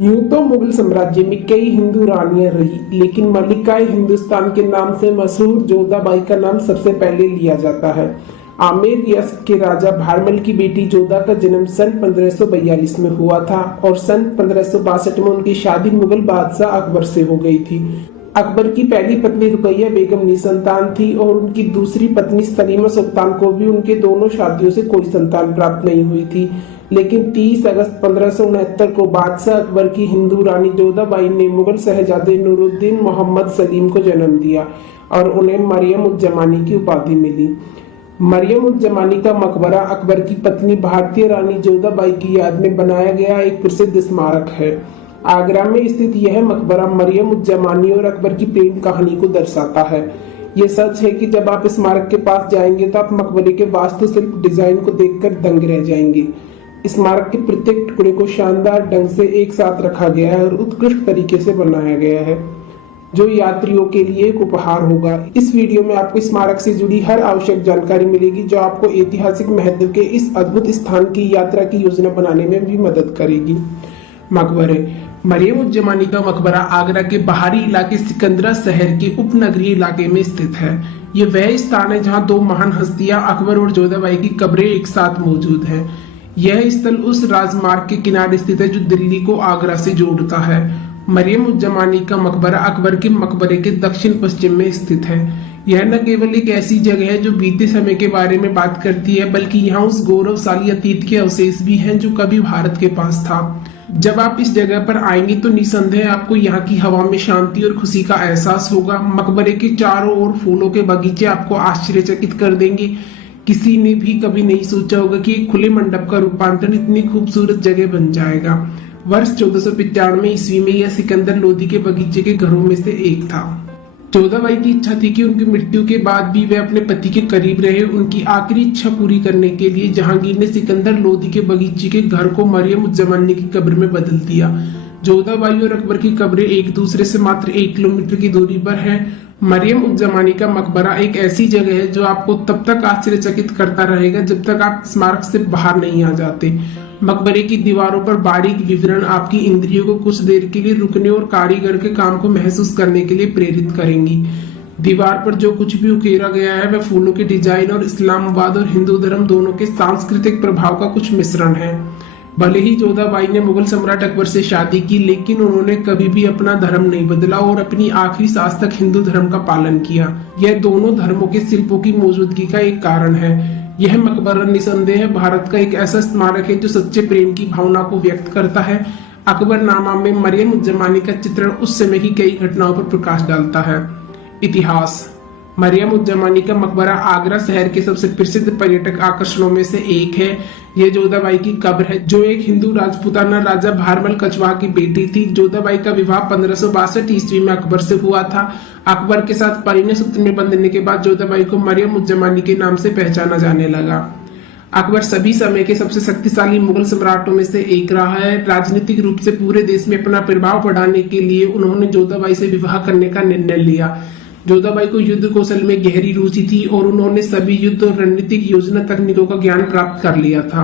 यूं तो मुगल साम्राज्य में कई हिंदू रानियां रही, लेकिन मल्लिकाए हिंदुस्तान के नाम से मशहूर जोधाबाई का नाम सबसे पहले लिया जाता है। आमेर रियासत के राजा भारमल की बेटी जोधा का जन्म सन 1542 में हुआ था और सन 1562 में उनकी शादी मुगल बादशाह अकबर से हो गई थी। अकबर की पहली पत्नी रुकैया बेगम निसंतान थी और उनकी दूसरी पत्नी सलीमा सुल्तान को भी उनके दोनों शादियों से कोई संतान प्राप्त नहीं हुई थी। लेकिन 30 अगस्त 1569 को बादशाह अकबर की हिंदू रानी जोधाबाई ने मुगल शहजादे नूरुद्दीन मोहम्मद सलीम को जन्म दिया और उन्हें मरियम उज जमानी की उपाधि मिली। मरियम उज जमानी का मकबरा अकबर की पत्नी भारतीय रानी जोधाबाई की याद में बनाया गया एक प्रसिद्ध स्मारक है। आगरा में स्थित यह मकबरा मरियम उज जमानी और अकबर की प्रेम कहानी को दर्शाता है। ये सच है कि जब आप स्मारक के पास जाएंगे तो आप मकबरे के वास्तुशिल्प डिजाइन को देखकर दंग रह जाएंगे। स्मारक के प्रत्येक टुकड़े को शानदार ढंग से एक साथ रखा गया है और उत्कृष्ट तरीके से बनाया गया है, जो यात्रियों के लिए एक उपहार होगा। इस वीडियो में आपको स्मारक से जुड़ी हर आवश्यक जानकारी मिलेगी, जो आपको ऐतिहासिक महत्व के इस अद्भुत स्थान की यात्रा की योजना बनाने में भी मदद करेगी। मकबरे मरियम उज जमानी का मकबरा आगरा के बाहरी इलाके सिकंदरा शहर के उपनगरीय इलाके में स्थित है। ये वह स्थान है जहाँ दो महान हस्तियां अकबर और जोधाबाई की कब्रें एक साथ मौजूद हैं। यह स्थल उस राजमार्ग के किनारे स्थित है जो दिल्ली को आगरा से जोड़ता है। मरियम उज जमानी का मकबरा अकबर के मकबरे के दक्षिण पश्चिम में स्थित है। यह न केवल एक ऐसी जगह है जो बीते समय के बारे में बात करती है, बल्कि यहाँ उस गौरवशाली अतीत के अवशेष भी हैं जो कभी भारत के पास था। जब आप इस जगह पर आएंगे तो निसंदेह आपको यहाँ की हवा में शांति और खुशी का एहसास होगा। मकबरे के चारों ओर फूलों के बगीचे आपको आश्चर्यचकित कर देंगे। किसी ने भी कभी नहीं सोचा होगा कि एक खुले मंडप का रूपांतरण इतनी खूबसूरत जगह बन जाएगा। वर्ष 1495 ईस्वी में यह सिकंदर लोदी के बगीचे के घरों में से एक था। जोधाबाई की इच्छा थी कि उनकी मृत्यु के बाद भी वे अपने पति के करीब रहे। उनकी आखिरी इच्छा पूरी करने के लिए जहांगीर ने सिकंदर लोदी के बगीचे के घर को मरियम उज जमानी की कब्र में बदल दिया। जोधाबाई और अकबर की कब्रें एक दूसरे से मात्र 1 किलोमीटर की दूरी पर है। मरियम उज जमानी का मकबरा एक ऐसी जगह है जो आपको तब तक आश्चर्यचकित करता रहेगा जब तक आप स्मारक से बाहर नहीं आ जाते। मकबरे की दीवारों पर बारीक विवरण आपकी इंद्रियों को कुछ देर के लिए रुकने और कारीगर के काम को महसूस करने के लिए प्रेरित करेंगी। दीवार पर जो कुछ भी उकेरा गया है वह फूलों के डिजाइन और इस्लामाबाद और हिंदू धर्म दोनों के सांस्कृतिक प्रभाव का कुछ मिश्रण है। भले ही जोधाबाई ने मुगल सम्राट अकबर से शादी की, लेकिन उन्होंने कभी भी अपना धर्म नहीं बदला और अपनी आखिरी सांस तक हिंदू धर्म का पालन किया। यह दोनों धर्मों के शिल्पों की मौजूदगी का एक कारण है। यह मकबरा निसंदेह भारत का एक ऐसा स्मारक है जो सच्चे प्रेम की भावना को व्यक्त करता है। अकबरनामा में मरियम उज जमानी का चित्रण उस समय की कई घटनाओं पर प्रकाश डालता है। इतिहास मरियम उज जमानी का मकबरा आगरा शहर के सबसे प्रसिद्ध पर्यटक आकर्षणों में से एक है। यह जोधाबाई की कब्र है, जो एक हिंदू राजपूताना राजा भारमल कछवाहा की बेटी थी। जोधाबाई का विवाह 1562 ईस्वी में अकबर से हुआ था। अकबर के साथ परिणय सूत्र में बंधने के बाद जोधाबाई को मरियम उज जमानी के नाम से पहचाना जाने लगा। अकबर सभी समय के सबसे शक्तिशाली मुगल सम्राटों में से एक रहा है। राजनीतिक रूप से पूरे देश में अपना प्रभाव बढ़ाने के लिए उन्होंने जोधाबाई से विवाह करने का निर्णय लिया। जोधाबाई को युद्ध कौशल में गहरी रुचि थी और उन्होंने सभी युद्ध और रणनीतिक योजना तकनीकों का ज्ञान प्राप्त कर लिया था।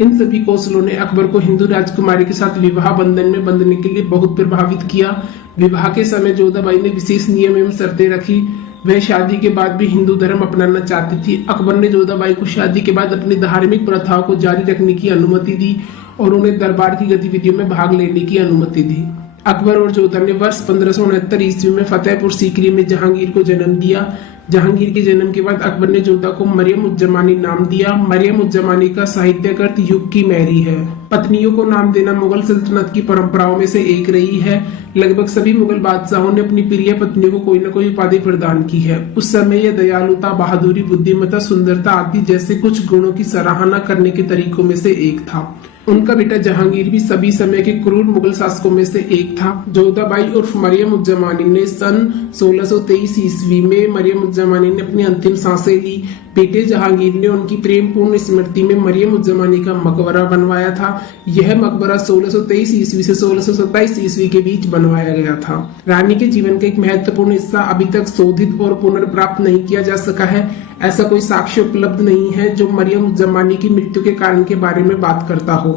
इन सभी कौशलों ने अकबर को हिंदू राजकुमारी के साथ विवाह बंधन में बंधने के लिए बहुत प्रभावित किया। विवाह के समय जोधाबाई ने विशेष नियम एवं शर्तें रखी। वह शादी के बाद भी हिंदू धर्म अपनाना चाहती थी। अकबर ने जोधाबाई को शादी के बाद अपनी धार्मिक प्रथाओं को जारी रखने की अनुमति दी और उन्हें दरबार की गतिविधियों में भाग लेने की अनुमति दी। अकबर और जोधा ने वर्ष 1569 ईस्वी में फतेहपुर सीकरी में जहांगीर को जन्म दिया। जहांगीर के जन्म के बाद अकबर ने जोधा को मरियम उज जमानी नाम दिया। मरियम उज जमानी का साहित्यिक अर्थ युग की मैरी है। पत्नियों को नाम देना मुगल सल्तनत की परंपराओं में से एक रही है। लगभग सभी मुगल बादशाहों ने अपनी प्रिय पत्नियों को कोई न कोई उपाधि प्रदान की है। उस समय यह दयालुता, बहादुरी, बुद्धिमत्ता, सुंदरता आदि जैसे कुछ गुणों की सराहना करने के तरीकों में से एक था। उनका बेटा जहांगीर भी सभी समय के क्रूर मुगल शासकों में से एक था। जोधाबाई उर्फ मरियम उज जमानी ने सन 1623 ईस्वी में मरियम उज जमानी ने अपनी अंतिम सांसें ली। बेटे जहांगीर ने उनकी प्रेमपूर्ण स्मृति में मरियम उज जमानी का मकबरा बनवाया था। यह मकबरा 1623 ईस्वी से 1627 ईस्वी के बीच बनवाया गया था। रानी के जीवन का एक महत्वपूर्ण हिस्सा अभी तक शोधित और पुनर्प्राप्त नहीं किया जा सका है। ऐसा कोई साक्ष्य उपलब्ध नहीं है जो मरियम उज जमानी की मृत्यु के कारण के बारे में बात करता हो।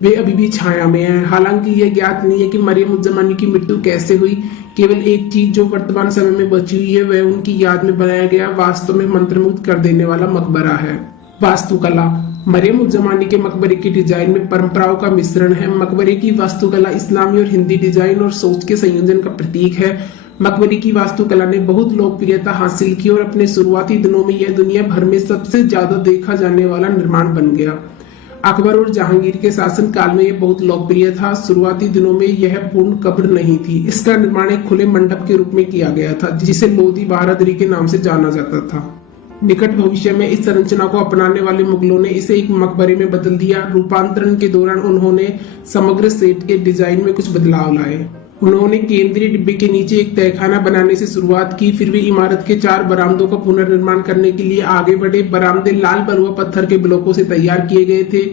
वे अभी भी छाया में हैं। हालांकि यह ज्ञात नहीं है कि मरियम उज़ ज़मानी की मृत्यु कैसे हुई। केवल एक चीज जो वर्तमान समय में बची हुई है वह उनकी याद में बनाया गया वास्तव में मंत्रमुग्ध कर देने वाला मकबरा है। वास्तुकला। मरियम उज़ ज़मानी के मकबरे की डिजाइन में परंपराओं का मिश्रण है। मकबरे की वास्तुकला इस्लामी और हिंदी डिजाइन और सोच के संयोजन का प्रतीक है। मकबरे की वास्तुकला ने बहुत लोकप्रियता हासिल की और अपने शुरुआती दिनों में यह दुनिया भर में सबसे ज्यादा देखा जाने वाला निर्माण बन गया। अकबर और जहांगीर के शासन काल में यह बहुत लोकप्रिय था। शुरुआती दिनों में यह पूर्ण कब्र नहीं थी। इसका निर्माण एक खुले मंडप के रूप में किया गया था जिसे लोधी बहादुरी के नाम से जाना जाता था। निकट भविष्य में इस संरचना को अपनाने वाले मुगलों ने इसे एक मकबरे में बदल दिया। रूपांतरण के दौरान उन्होंने समग्र सेट के डिजाइन में कुछ बदलाव लाए। उन्होंने केंद्रीय डिब्बे के नीचे एक तहखाना बनाने से शुरुआत की। फिर वे इमारत के 4 बरामदों का पुनर्निर्माण करने के लिए आगे बढ़े। बरामदे लाल बलुआ पत्थर के ब्लॉकों से तैयार किए गए थे।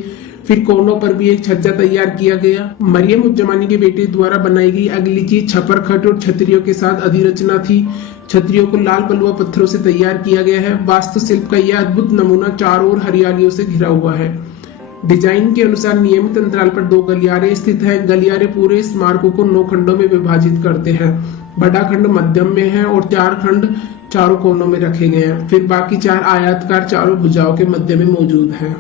फिर कोनों पर भी एक छज्जा तैयार किया गया। मरियम उज़ ज़मानी के बेटे द्वारा बनाई गई अगली चीज छपर खट और छतरियों के साथ अधिरचना थी। छतरियों को लाल बलुआ पत्थरों से तैयार किया गया है। वास्तुशिल्प का यह अद्भुत नमूना चारों ओर हरियालियों से घिरा हुआ है। डिजाइन के अनुसार नियमित अंतराल पर 2 गलियारे स्थित हैं। गलियारे पूरे स्मारकों को 9 खंडों में विभाजित करते हैं। बड़ा खंड मध्यम में है और 4 खंड चारों कोनों में रखे गए हैं। फिर बाकी 4 आयताकार चारों भुजाओं के मध्य में मौजूद हैं।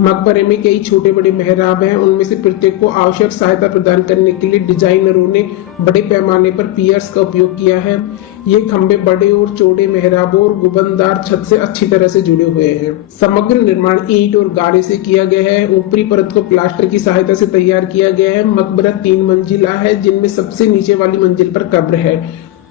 मकबरे में कई छोटे बड़े मेहराब हैं। उनमें से प्रत्येक को आवश्यक सहायता प्रदान करने के लिए डिजाइनरों ने बड़े पैमाने पर पियर्स का उपयोग किया है। ये खंभे बड़े और चौड़े मेहराबों और गुंबददार छत से अच्छी तरह से जुड़े हुए हैं। समग्र निर्माण ईंट और गारे से किया गया है। ऊपरी परत को प्लास्टर की सहायता से तैयार किया गया है। मकबरा 3 मंजिला है जिनमें सबसे नीचे वाली मंजिल पर कब्र है।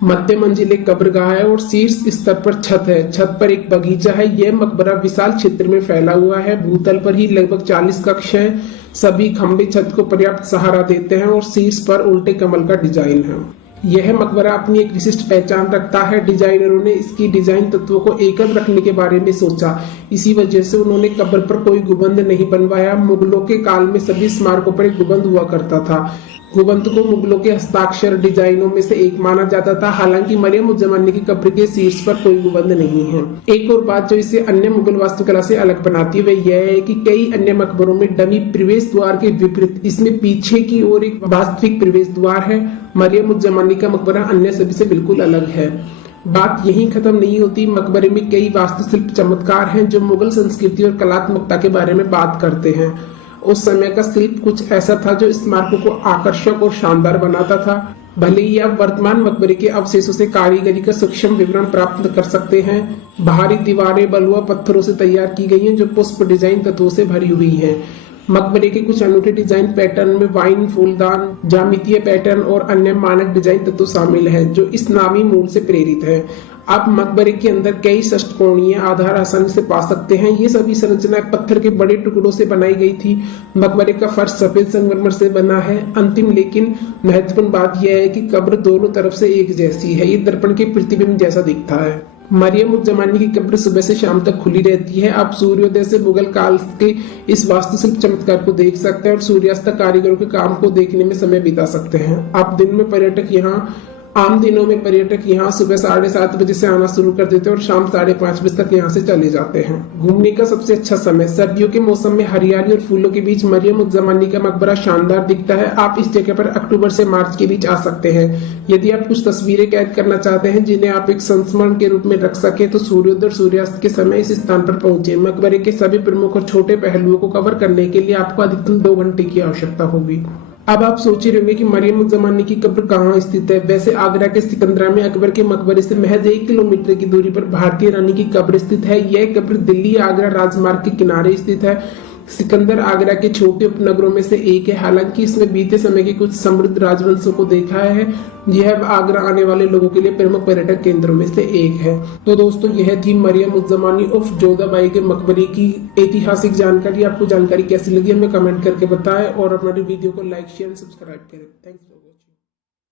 मध्य मंजिल एक कब्रगाह है और शीर्ष स्तर पर छत है। छत पर एक बगीचा है। यह मकबरा विशाल क्षेत्र में फैला हुआ है। भूतल पर ही लगभग 40 कक्ष हैं। सभी खंभे छत को पर्याप्त सहारा देते हैं और शीर्ष पर उल्टे कमल का डिजाइन है। यह मकबरा अपनी एक विशिष्ट पहचान रखता है। डिजाइनरों ने इसकी डिजाइन तत्वों को एकल रखने के बारे में सोचा। इसी वजह से उन्होंने कब्र पर कोई गुंबद नहीं बनवाया। मुगलों के काल में सभी स्मारकों पर एक गुंबद हुआ करता था। गुंबद को मुगलों के हस्ताक्षर डिजाइनों में से एक माना जाता था। हालांकि मरियम उज़ ज़मानी की कब्र के शीर्ष पर कोई गुंबद नहीं है। एक और बात जो इसे अन्य मुगल वास्तुकला से अलग बनाती है वह यह है कि कई अन्य मकबरों में डमी प्रवेश द्वार के विपरीत इसमें पीछे की ओर एक वास्तविक प्रवेश द्वार है। मरियम उज़ ज़मानी का मकबरा अन्य सभी से बिल्कुल अलग है। बात यहीं खत्म नहीं होती। मकबरे में कई वास्तुशिल्प चमत्कार हैं जो मुगल संस्कृति और कलात्मकता के बारे में बात करते हैं। उस समय का शिल्प कुछ ऐसा था जो स्मारकों को आकर्षक और शानदार बनाता था। भले ही आप वर्तमान मकबरे के अवशेषों से कारीगरी का सूक्ष्म विवरण प्राप्त कर सकते हैं। बाहरी दीवारें बलुआ पत्थरों से तैयार की गई हैं जो पुष्प डिजाइन तत्वों से भरी हुई हैं। मकबरे के कुछ अनूठे डिजाइन पैटर्न में वाइन फूलदान, ज्यामितीय पैटर्न और अन्य मानक डिजाइन तत्व शामिल हैं जो इस्लामी मूल से प्रेरित है। आप मकबरे के अंदर कई षटकोणीय आधार आसानी से पा सकते हैं। ये सभी संरचनाएं पत्थर के बड़े टुकड़ों से बनाई गई थी। मकबरे का फर्श सफेद संगमरमर से बना है। अंतिम लेकिन महत्वपूर्ण बात यह है कि कब्र दोनों तरफ से एक जैसी है। ये दर्पण के प्रतिबिंब जैसा दिखता है। मरियम उज़ ज़मानी की कब्र सुबह से शाम तक खुली रहती है। आप सूर्योदय से मुगल काल के इस वास्तुशिल्प चमत्कार को देख सकते हैं और सूर्यास्त तक कारीगरों के काम को देखने में समय बिता सकते हैं। आप दिन में पर्यटक यहाँ आम दिनों में पर्यटक यहाँ सुबह 7:30 बजे से आना शुरू कर देते हैं और शाम 5:30 बजे तक यहाँ से चले जाते हैं। घूमने का सबसे अच्छा समय सर्दियों के मौसम में हरियाली और फूलों के बीच मरियम उज़ ज़मानी का मकबरा शानदार दिखता है। आप इस जगह पर अक्टूबर से मार्च के बीच आ सकते हैं। यदि आप कुछ तस्वीरें कैद करना चाहते हैं जिन्हें आप एक संस्मरण के रूप में रख सके तो सूर्योदय और सूर्यास्त के समय इस स्थान पर पहुंचे। मकबरे के सभी प्रमुख और छोटे पहलुओं को कवर करने के लिए आपको अधिकतम 2 घंटे की आवश्यकता होगी। अब आप सोच रहे होंगे कि मरियम उज़ ज़मानी की कब्र कहाँ स्थित है। वैसे आगरा के सिकंदरा में अकबर के मकबरे से महज 1 किलोमीटर की दूरी पर भारतीय रानी की कब्र स्थित है। यह कब्र दिल्ली आगरा राजमार्ग के किनारे स्थित है। सिकंदर आगरा के छोटे उपनगरों में से एक है। हालांकि इसने बीते समय के कुछ समृद्ध राजवंशों को देखा है। यह आगरा आने वाले लोगों के लिए प्रमुख पर्यटक केंद्रों में से एक है। तो दोस्तों यह थी मरियम उज़ ज़मानी उर्फ जोधाबाई के मकबरे की ऐतिहासिक जानकारी। आपको जानकारी कैसी लगी हमें कमेंट करके बताएं और हमारे वीडियो को लाइक शेयर सब्सक्राइब करें। थैंक्स।